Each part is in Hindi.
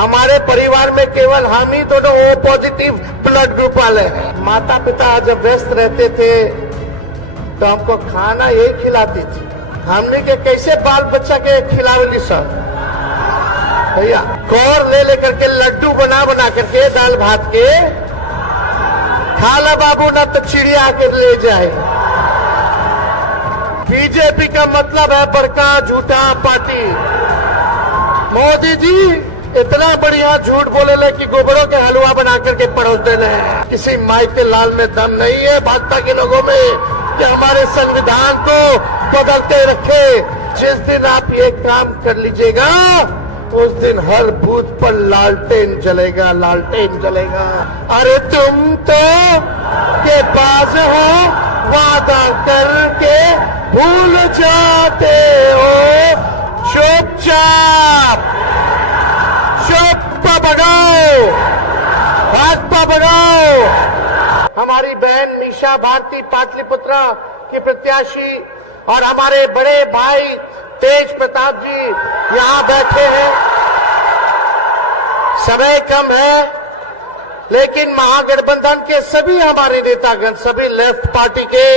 हमारे परिवार में केवल हम ही दोनों ओ पॉजिटिव ब्लड ग्रुप वाले हैं। माता पिता जब व्यस्त रहते थे तो हमको खाना यही खिलाती थी। हमने के कैसे बाल बच्चा के खिलावली सर भैया, कौर ले लेकर के लड्डू बना बना करके दाल भात के खाला बाबू ना तो चिड़िया के ले जाए। बीजेपी का मतलब है बड़का झूठा पार्टी। मोदी जी इतना बढ़िया झूठ बोले ले कि गोबरों के हलवा बना करके परोस देने हैं। किसी माई के लाल में दम नहीं है भाजपा के लोगों में कि हमारे संविधान को बदलते रखे। जिस दिन आप ये काम कर लीजिएगा उस दिन हर बूथ पर लालटेन जलेगा, लालटेन जलेगा। अरे तुम तो के पास हो वादा करके भूल जाते हो। चुपचाप भगाओ, भाजपा भगाओ। हमारी बहन मीशा भारती पाटलिपुत्रा की प्रत्याशी और हमारे बड़े भाई तेज प्रताप जी यहाँ बैठे हैं। समय कम है लेकिन महागठबंधन के सभी हमारे नेतागण, सभी लेफ्ट पार्टी के,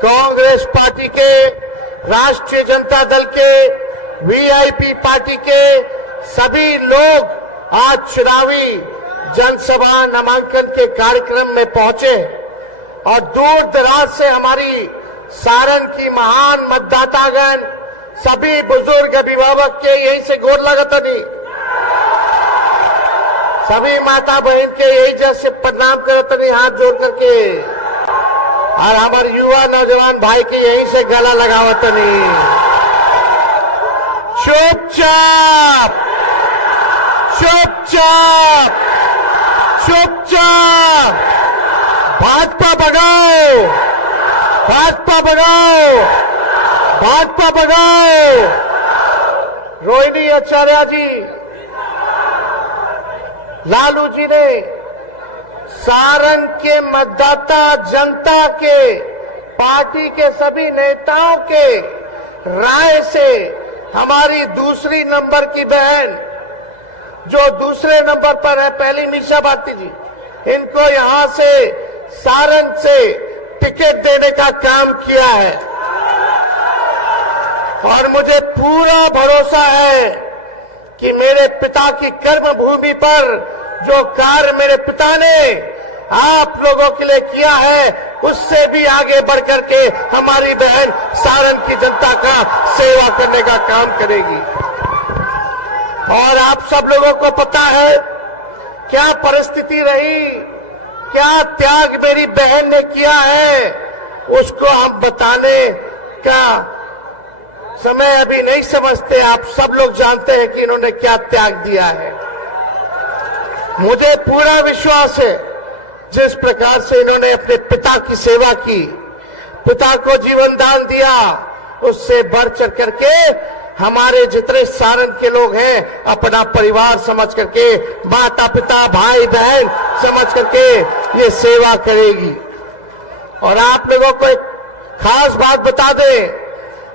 कांग्रेस पार्टी के, राष्ट्रीय जनता दल के, वीआईपी पार्टी के सभी लोग आज चुनावी जनसभा नामांकन के कार्यक्रम में पहुंचे और दूर दराज से हमारी सारण की महान मतदातागण, सभी बुजुर्ग अभिभावक के यहीं से गोर लगता नहीं, सभी माता बहन के यही जैसे प्रणाम करता नहीं हाथ जोड़ करके, और हमारे युवा नौजवान भाई के यहीं से गला लगावत नहीं। चुपचाप चुपचाप चुपचाप भाजपा भगाओ, भाजपा भगाओ, भाजपा भगाओ। रोहिणी आचार्य जी, लालू जी ने सारण के मतदाता जनता के, पार्टी के सभी नेताओं के राय से हमारी दूसरी नंबर की बहन जो दूसरे नंबर पर है, पहली मीशा भारती जी, इनको यहां से सारण से टिकट देने का काम किया है और मुझे पूरा भरोसा है कि मेरे पिता की कर्म भूमि पर जो कार्य मेरे पिता ने आप लोगों के लिए किया है उससे भी आगे बढ़ करके हमारी बहन सारण की जनता का सेवा करने का काम करेगी। और आप सब लोगों को पता है क्या परिस्थिति रही, क्या त्याग मेरी बहन ने किया है, उसको हम बताने का समय अभी नहीं समझते। आप सब लोग जानते हैं कि इन्होंने क्या त्याग दिया है। मुझे पूरा विश्वास है जिस प्रकार से इन्होंने अपने पिता की सेवा की, पिता को जीवन दान दिया, उससे बढ़ चढ़ करके हमारे जितने सारण के लोग हैं अपना परिवार समझ करके, माता पिता भाई बहन समझ करके ये सेवा करेगी। और आप लोगों को एक खास बात बता दें,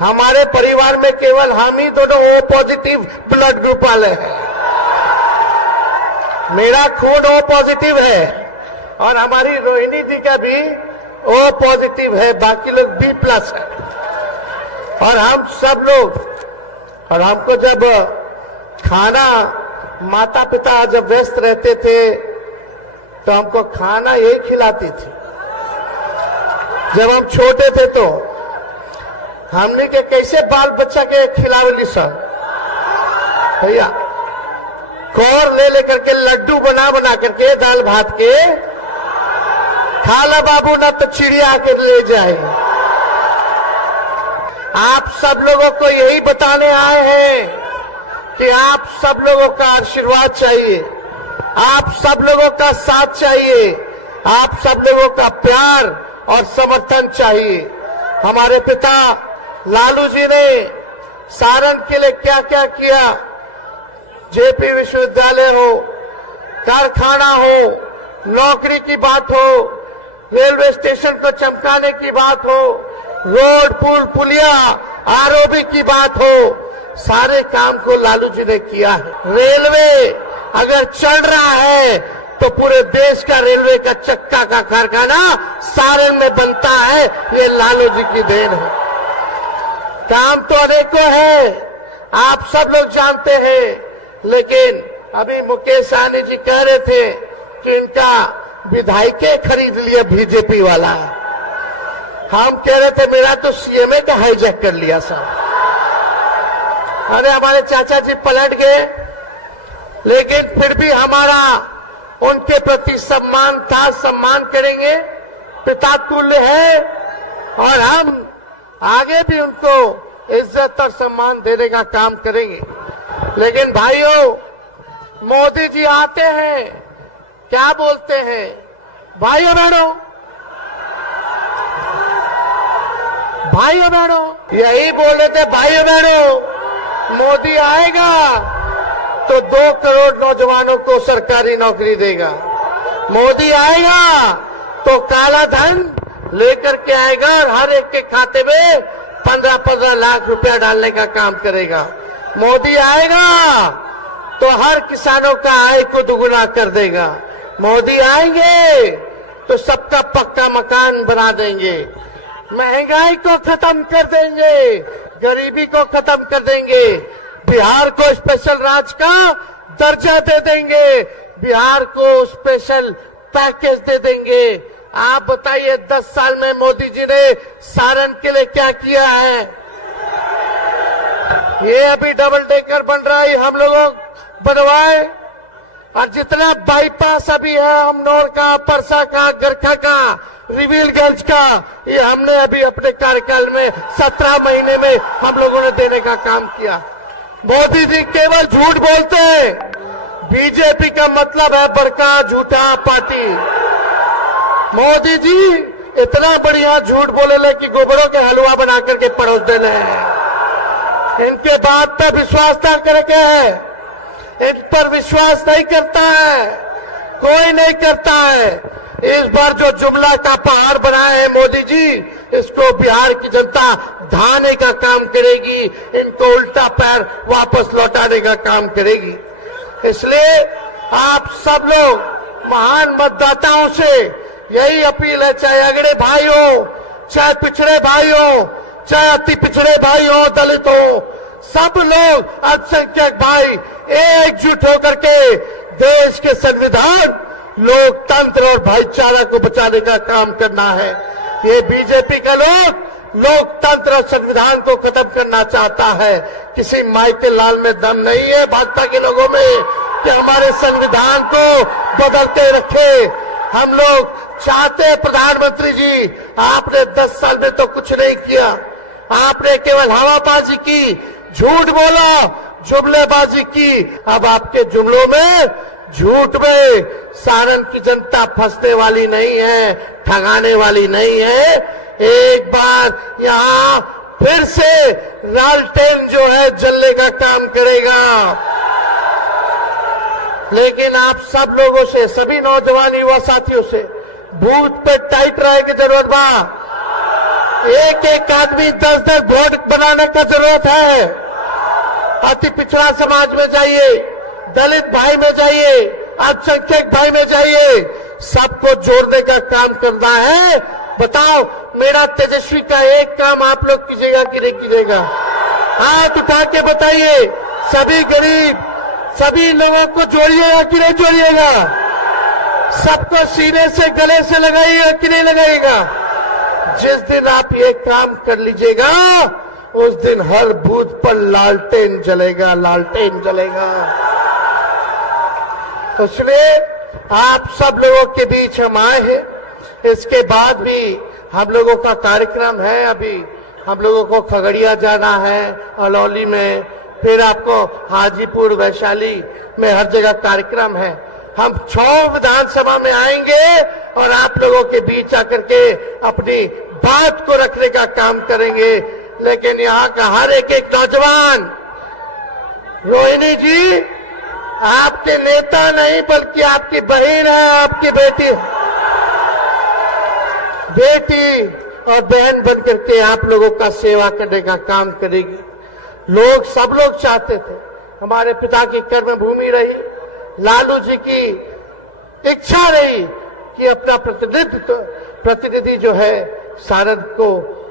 हमारे परिवार में केवल हम ही दोनों ओ पॉजिटिव ब्लड ग्रुप वाले हैं। मेरा खून ओ पॉजिटिव है और हमारी रोहिणी जी का भी ओ पॉजिटिव है, बाकी लोग बी प्लस है। और हम सब लोग, और हमको जब खाना, माता पिता जब व्यस्त रहते थे तो हमको खाना यही खिलाती थी। जब हम छोटे थे तो हमने के कैसे बाल बच्चा के खिलावली सर भैया, कौर ले लेकर के लड्डू बना बना करके दाल भात के खाला बाबू ना तो चिड़िया के ले जाए। आप सब लोगों को यही बताने आए हैं कि आप सब लोगों का आशीर्वाद चाहिए, आप सब लोगों का साथ चाहिए, आप सब लोगों का प्यार और समर्थन चाहिए। हमारे पिता लालू जी ने सारण के लिए क्या क्या किया, जेपी विश्वविद्यालय हो, कारखाना हो, नौकरी की बात हो, रेलवे स्टेशन को चमकाने की बात हो, रोड पुल पुलिया आरओबी की बात हो, सारे काम को लालू जी ने किया है। रेलवे अगर चल रहा है तो पूरे देश का रेलवे का चक्का का कारखाना सारण में बनता है। ये लालू जी की देन है। काम तो अनेकों है, आप सब लोग जानते हैं, लेकिन अभी मुकेश सहनी जी कह रहे थे कि इनका विधायके खरीद लिया बीजेपी वाला। हम कह रहे थे मेरा तो सीएमए का हाईजैक कर लिया साहब। अरे हमारे चाचा जी पलट गए, लेकिन फिर भी हमारा उनके प्रति सम्मान था, सम्मान करेंगे। पिता तुल्य है और हम आगे भी उनको इज्जत और सम्मान देने का काम करेंगे। लेकिन भाइयों, मोदी जी आते हैं, क्या बोलते हैं? भाइयों बहनों, यही बोल रहे थे, भाइयों बहनों, मोदी आएगा तो 2 करोड़ नौजवानों को सरकारी नौकरी देगा। मोदी आएगा तो काला धन लेकर के आएगा और हर एक के खाते में 15-15 लाख रुपया डालने का काम करेगा। मोदी आएगा तो हर किसानों का आय को दुगुना कर देगा। मोदी आएंगे तो सबका पक्का मकान बना देंगे, महंगाई को खत्म कर देंगे, गरीबी को खत्म कर देंगे, बिहार को स्पेशल राज्य का दर्जा दे देंगे, बिहार को स्पेशल पैकेज दे देंगे। आप बताइए 10 साल में मोदी जी ने सारण के लिए क्या किया है? ये अभी डबल डेकर बन रहा है, हम लोगों बनवाए। और जितना बाईपास अभी है अमनौर का, परसा का, गरखा का, रिवीलगंज का, ये हमने अभी अपने कार्यकाल में 17 महीने में हम लोगों ने देने का काम किया। मोदी जी केवल झूठ बोलते हैं। बीजेपी का मतलब है बड़का झूठा पार्टी। मोदी जी इतना बढ़िया झूठ बोले कि गोबरों के हलवा बना करके परोस देने हैं। इनके बात पर विश्वास न करके है, इन पर विश्वास नहीं करता है, कोई नहीं करता है। इस बार जो जुमला का पहाड़ बनाए हैं मोदी जी, इसको बिहार की जनता ढाने का काम करेगी, इनको उल्टा पैर वापस लौटाने का काम करेगी। इसलिए आप सब लोग महान मतदाताओं से यही अपील है, चाहे अगड़े भाई हो, चाहे पिछड़े भाई हो, चाहे अति पिछड़े भाई हो, दलित हो, सब लोग अल्पसंख्यक भाई एकजुट होकर के देश के संविधान, लोकतंत्र और भाईचारा को बचाने का काम करना है। ये बीजेपी का लोकतंत्र और संविधान को खत्म करना चाहता है। किसी माइकल लाल में दम नहीं है भाजपा के लोगों में कि हमारे संविधान को बदलते रखे। हम लोग चाहते हैं प्रधानमंत्री जी, आपने 10 साल में तो कुछ नहीं किया, आपने केवल हवाबाजी की, झूठ बोला, जुमलेबाजी की। अब आपके जुमलों में, झूठ में सारण की जनता फंसने वाली नहीं है, ठगाने वाली नहीं है। एक बार यहाँ फिर से लालटेन जो है जलने का काम करेगा। लेकिन आप सब लोगों से, सभी नौजवान युवा साथियों से बूथ पे टाइट रहने की जरूरत बा। एक एक आदमी 10-10 वोट बनाने का जरूरत है। अति पिछड़ा समाज में जाइए, दलित भाई में जाइए, अल्पसंख्यक भाई में जाइए, सबको जोड़ने का काम करना है। बताओ, मेरा तेजस्वी का एक काम आप लोग कीजिएगा कि नहीं कीजिएगा? हाथ उठा के बताइए। सभी गरीब, सभी लोगों को जोड़िएगा कि नहीं जोड़िएगा? सबको सीने से, गले से लगाइएगा कि नहीं लगाइएगा? जिस दिन आप ये काम कर लीजिएगा, उस दिन हर बूथ पर लालटेन जलेगा, लालटेन जलेगा। इसलिए आप सब लोगों के बीच हम आए हैं। इसके बाद भी हम लोगों का कार्यक्रम है। अभी हम लोगों को खगड़िया जाना है, अलौली में, फिर आपको हाजीपुर, वैशाली में हर जगह कार्यक्रम है। हम 6 विधानसभा में आएंगे और आप लोगों के बीच आकर के अपनी बात को रखने का काम करेंगे। लेकिन यहाँ का हर एक नौजवान, रोहिणी जी आपके नेता नहीं बल्कि आपकी बहन है, आपकी बेटी और बहन बनकर के आप लोगों का सेवा करने का काम करेगी। सब लोग चाहते थे, हमारे पिता की कर्म भूमि रही, लालू जी की इच्छा रही कि अपना प्रतिनिधि जो है सारद को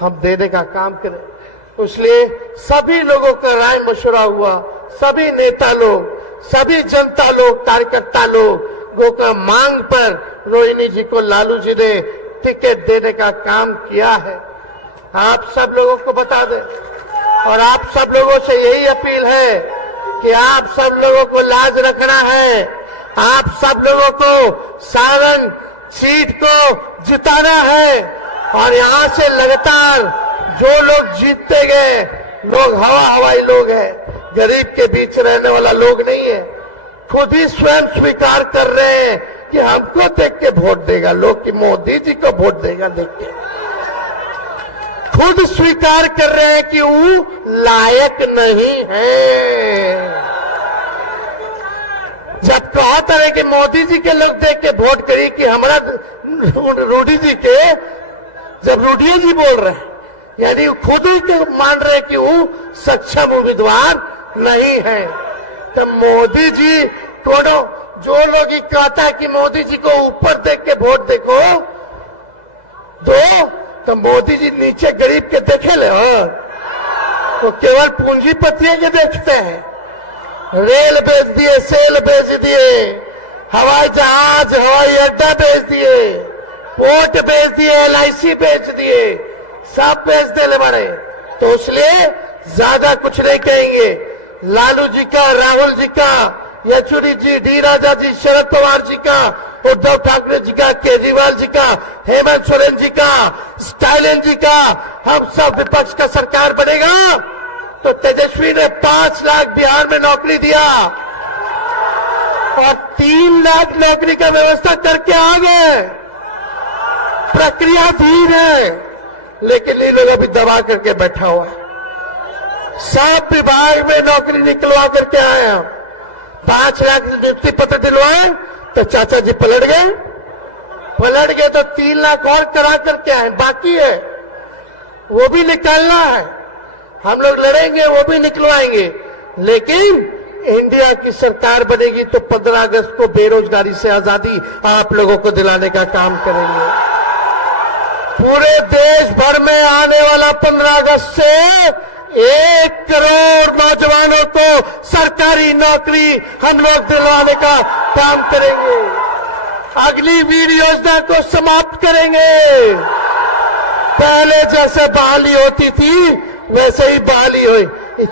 हम देने का काम करें। इसलिए सभी लोगों का राय मशवरा हुआ, सभी नेता लोग, सभी जनता लोग, कार्यकर्ता लोगों का मांग पर रोहिणी जी को लालू जी ने टिकट देने का काम किया है। आप सब लोगों को बता दें और आप सब लोगों से यही अपील है कि आप सब लोगों को लाज रखना है। आप सब लोगों को सारंग सीट को जिताना है और यहां से लगातार जो लोग जीतते गए लोग हवाई लोग हैं, गरीब के बीच रहने वाला लोग नहीं है। खुद ही स्वयं स्वीकार कर रहे हैं कि हमको देख के वोट देगा लोग, कि मोदी जी को वोट देगा देख के। खुद स्वीकार कर रहे हैं कि वो लायक नहीं है। जब कहता है कि मोदी जी के लोग देख के वोट करिए कि हमारा रूडी जी के, जब रूडी जी बोल रहे हैं यानी खुद ही के मान रहे कि वो सक्षम उम्मीदवार नहीं है। तो मोदी जी को जो लोग कहता है कि मोदी जी को ऊपर देख के वोट देखो तो मोदी जी नीचे गरीब के देखे ले, तो केवल पूंजीपतियों के देखते हैं। रेल बेच दिए, सेल बेच दिए, हवाई जहाज, हवाई अड्डा बेच दिए, पोर्ट बेच दिए, LIC बेच दिए, सब बेच देने वाले। तो इसलिए ज्यादा कुछ नहीं कहेंगे। लालू जी का, राहुल जी का, येचुरी जी, डी राजा जी, शरद पवार जी का, उद्धव ठाकरे जी का, केजरीवाल जी का, हेमंत सोरेन जी का, स्टालिन जी का, हम सब विपक्ष का सरकार बनेगा तो तेजस्वी ने 5 लाख बिहार में नौकरी दिया और 3 लाख नौकरी का व्यवस्था करके आ गए। प्रक्रिया धीर है लेकिन ये लोग अभी दबा करके बैठा हुआ है। सब विभाग में नौकरी निकलवा करके आए हम। 5 लाख नियुक्ति पत्र दिलवाए तो चाचा जी पलट गए तो 3 लाख और करा करके आए, बाकी है वो भी निकालना है। हम लोग लड़ेंगे, वो भी निकलवाएंगे। लेकिन इंडिया की सरकार बनेगी तो 15 अगस्त को बेरोजगारी से आजादी आप लोगों को दिलाने का काम करेंगे। पूरे देश भर में आने वाला 15 अगस्त से 1 करोड़ नौजवानों को सरकारी नौकरी हम लोग दिलवाने का काम करेंगे। अग्निवीर योजना को समाप्त करेंगे। पहले जैसे बहाली होती थी वैसे ही बहाली हुई।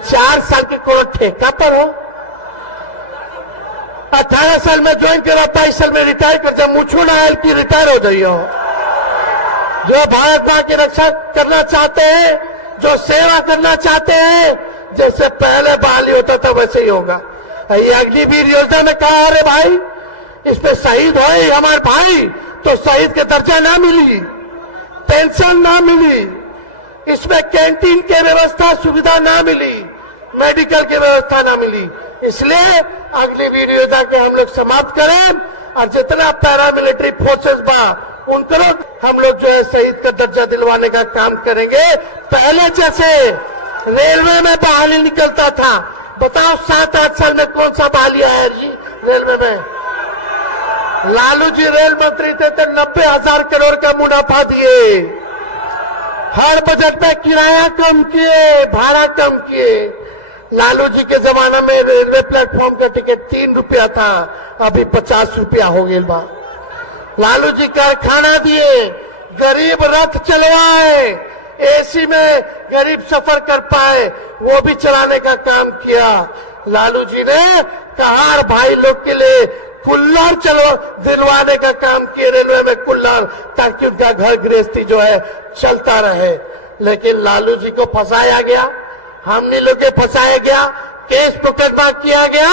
4 साल के कोई ठेका पर हो, 18 साल में ज्वाइन करा, 22 साल में रिटायर कर, जब मुझू ना आयल की रिटायर हो जाइए। जो भारत मां की रक्षा करना चाहते हैं, जो सेवा करना चाहते हैं, जैसे पहले बहाली होता था वैसे ही होगा। ये अग्निवीर योजना में कहा, अरे भाई इसमें शहीद हो हमारे भाई तो शहीद के दर्जा ना मिली, पेंशन ना मिली, इसमें कैंटीन के व्यवस्था सुविधा ना मिली, मेडिकल की व्यवस्था ना मिली। इसलिए अग्निवीर योजना के हम लोग समाप्त करें और जितना पैरामिलिट्री फोर्सेस बा उनको हम लोग जो है शहीद का दर्जा दिलवाने का काम करेंगे। पहले जैसे रेलवे में बहाली निकलता था, बताओ 7-8 साल में कौन सा बहाली आया जी रेलवे में? लालू जी रेल मंत्री थे तो 90,000 करोड़ का मुनाफा दिए। हर बजट में किराया कम किए, भाड़ा कम किए। लालू जी के जमाना में रेलवे प्लेटफॉर्म का टिकट 3 रुपया था, अभी 50 रुपया हो गया बा। लालू जी कारखाना दिए, गरीब रथ चलवाए, AC में गरीब सफर कर पाए, वो भी चलाने का काम किया। लालू जी ने कहार भाई लोग के लिए कुल्लर दिलवाने का काम किए, रेलवे में कुल्लर, ताकि उनका घर गृहस्थी जो है चलता रहे। लेकिन लालू जी को फंसाया गया, हमने लोग फंसाया गया, केस मुकदमा किया गया।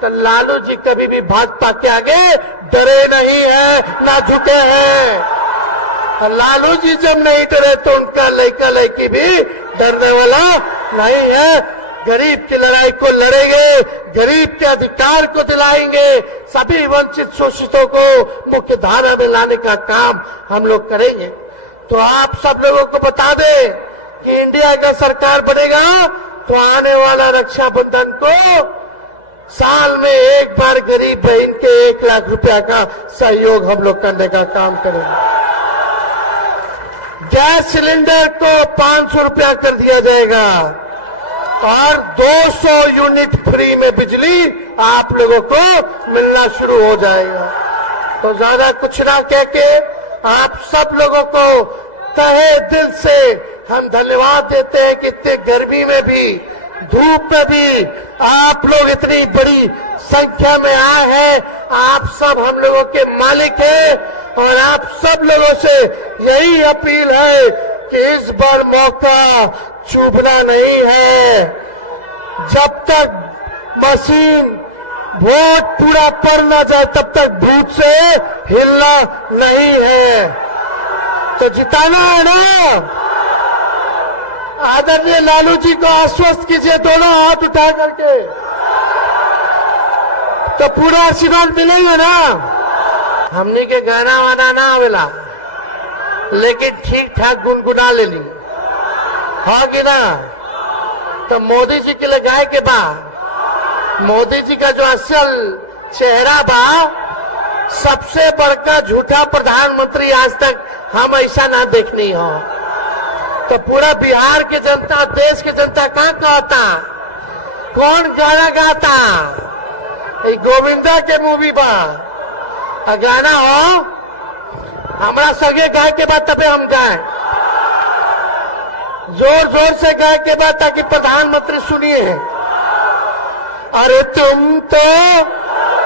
तो लालू जी कभी भी भाजपा के आगे डरे नहीं है, ना झुके हैं। लालू जी जब नहीं डरे तो उनका लड़का लड़की भी डरने वाला नहीं है। गरीब की लड़ाई को लड़ेंगे, गरीब के अधिकार को दिलाएंगे, सभी वंचित शोषितों को मुख्य धारा में लाने का काम हम लोग करेंगे। तो आप सब लोगों को बता दें कि इंडिया का सरकार बनेगा तो आने वाला रक्षाबंधन को साल में एक बार गरीब बहन के 1 लाख रुपया का सहयोग हम लोग करने का काम करेंगे। गैस सिलेंडर को 500 रुपया कर दिया जाएगा और 200 यूनिट फ्री में बिजली आप लोगों को मिलना शुरू हो जाएगा। तो ज्यादा कुछ ना कह के आप सब लोगों को तहे दिल से हम धन्यवाद देते हैं कि इतने गर्मी में भी, धूप में भी आप लोग इतनी बड़ी संख्या में आए हैं। आप सब हम लोगों के मालिक हैं और आप सब लोगों से यही अपील है कि इस बार मौका चूकना नहीं है। जब तक मशीन वोट पूरा पड़ ना जाए तब तक बूथ से हिलना नहीं है। तो जिताना है ना। आदरणीय लालू जी को आश्वस्त कीजिए दोनों हाथ उठा करके, तो पूरा आशीर्वाद मिलेगा ना। हमने के गाना वाना ना आवेला, लेकिन ठीक ठाक गुनगुना ले ली हाँ कि ना। तो मोदी जी के लिए गाय के बा, मोदी जी का जो असल चेहरा बा, सबसे बड़का झूठा प्रधानमंत्री आज तक हम ऐसा ना देखनी हो। तो पूरा बिहार की जनता, देश की जनता कहाँ कहता, कौन गाना गाता, ये गोविंदा के मूवी बा गाना हो, हमारा सगे गाय के बाद तबे हम गाए, जोर जोर से गाय के बाद ताकि प्रधानमंत्री सुनिए। अरे तुम तो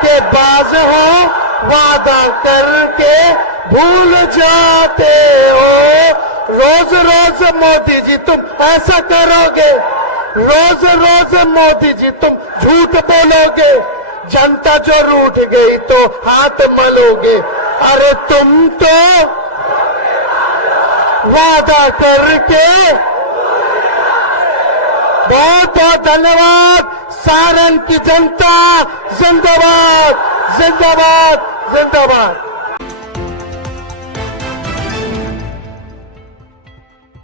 के बाज हो, वादा करके भूल जाते हो, रोज रोज मोदी जी तुम ऐसा करोगे, रोज रोज मोदी जी तुम झूठ बोलोगे, जनता जो रूठ गई तो हाथ मलोगे। अरे तुम तो वादा करके। बहुत बहुत धन्यवाद। सारण की जनता जिंदाबाद, जिंदाबाद, जिंदाबाद।